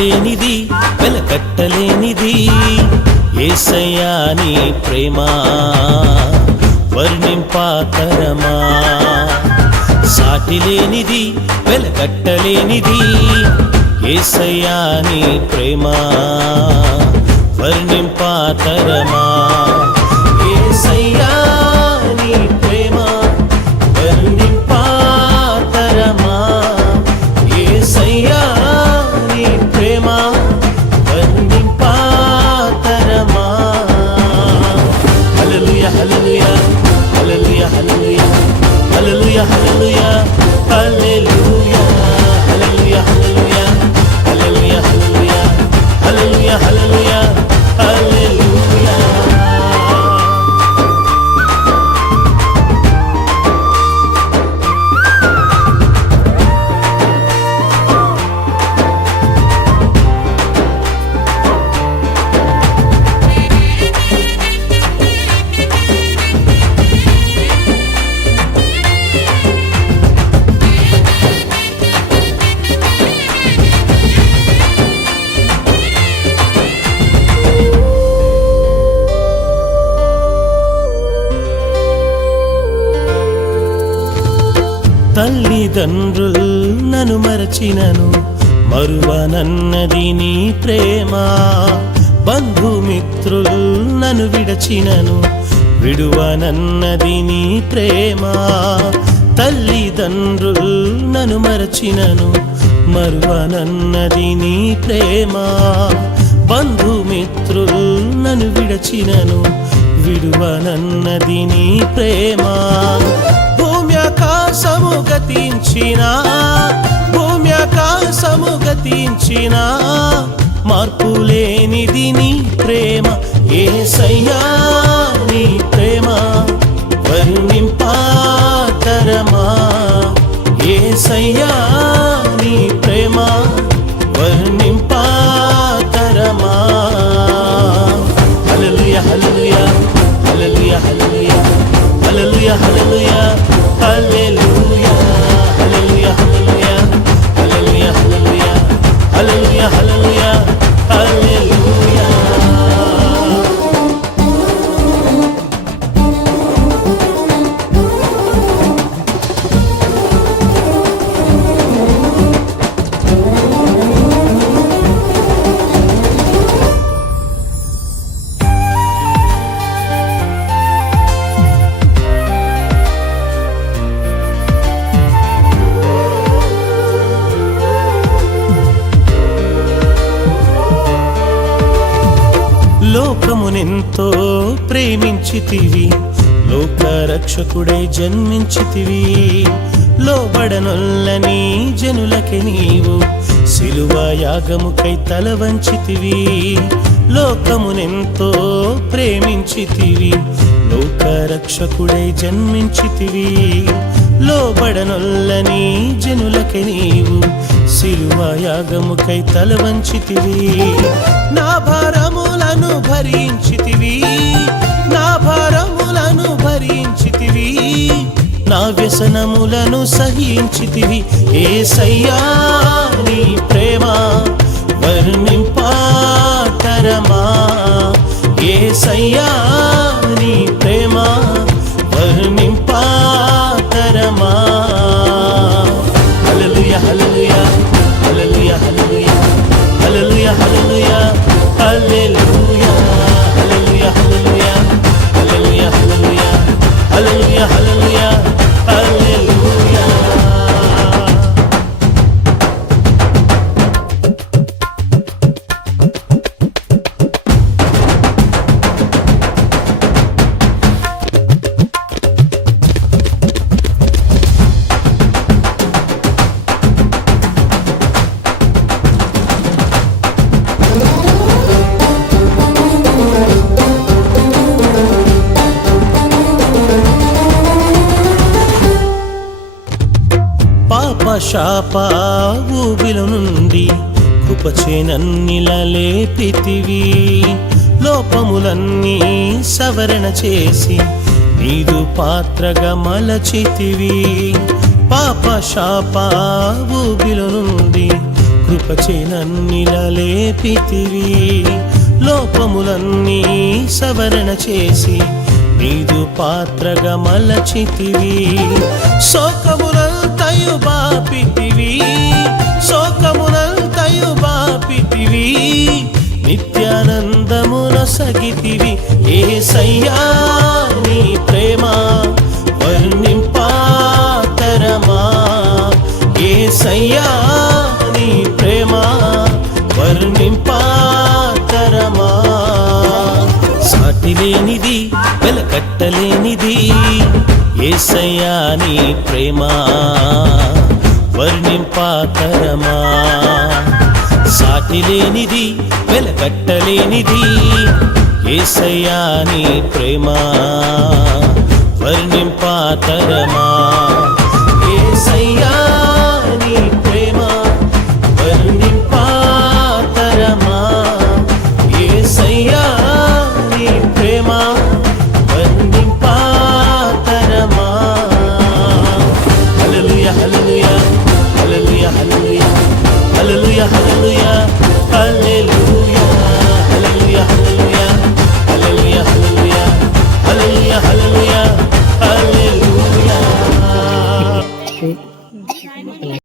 సాటి లేనిది వెలకట్టలేనిది. ఏసయ్యా నీ ప్రేమ వర్ణింపాతరమా. సాటి లేనిది వెలకట్టలేనిది. ఏసయ్యా నీ ప్రేమ వర్ణింపాతరమా. తల్లిదండ్రులు నన్ను మరచినను మరువనన్నది నీ ప్రేమ. బంధుమిత్రులు నన్ను విడచినను విడువనన్నది నీ ప్రేమ. తల్లిదండ్రులు నన్ను మరచినను మరువనన్నది నీ ప్రేమ. బంధుమిత్రులు నన్ను విడచినను విడువనన్నది నీ ప్రేమ. ఆకాశము గతించిన భూమి ఆకాశము గతించిన మార్పు లోకమునెంతో ప్రేమించితివి. లోక రక్షకుడై జన్మించితివి. లోబడనొల్లని జనులకి నీవు. సిలువ యాగముకై తల వంచితివి. లోకమునెంతో ప్రేమించితివి. లోక రక్షకుడై జన్మించితివి. లోబడనొల్లని జనులకి నీవు. సిలువ యాగముకై తల వంచితివి. నా భారములను భరించితివి నా భారములను భరించితివి. నా వ్యసనములను సహించితివి. ఏ సయ్యా la la ఊబిల నుండి కృపచేనన్నిల లేపితివి లోపములన్నీ సవరణ చేసి నీదు పాత్రగా మలచితివి. పాప శాప ఊబిల నుండి కృపచే లేపితివి లోపములన్నీ సవరణ చేసి నీదు పాత్రగా మలచితివి. శోకములంతయు బాపితివి శోకములంతయు బాపితివి నిత్యానందమున సగితివి. ఏ సయ్యా నీ ప్రేమ వర్ణింపాతరమా ఏ సయ్యా నీ ప్రేమ వర్ణింపాతరమా సాటి లేనిది వెలకట్టలేనిది ఏసయాని ప్రేమా వర్ణింపాతరమా సాటి లేనిది వెలగట్టలేనిది ఏసయాని ప్రేమా వర్ణింపాతరమా ఏసయ్యా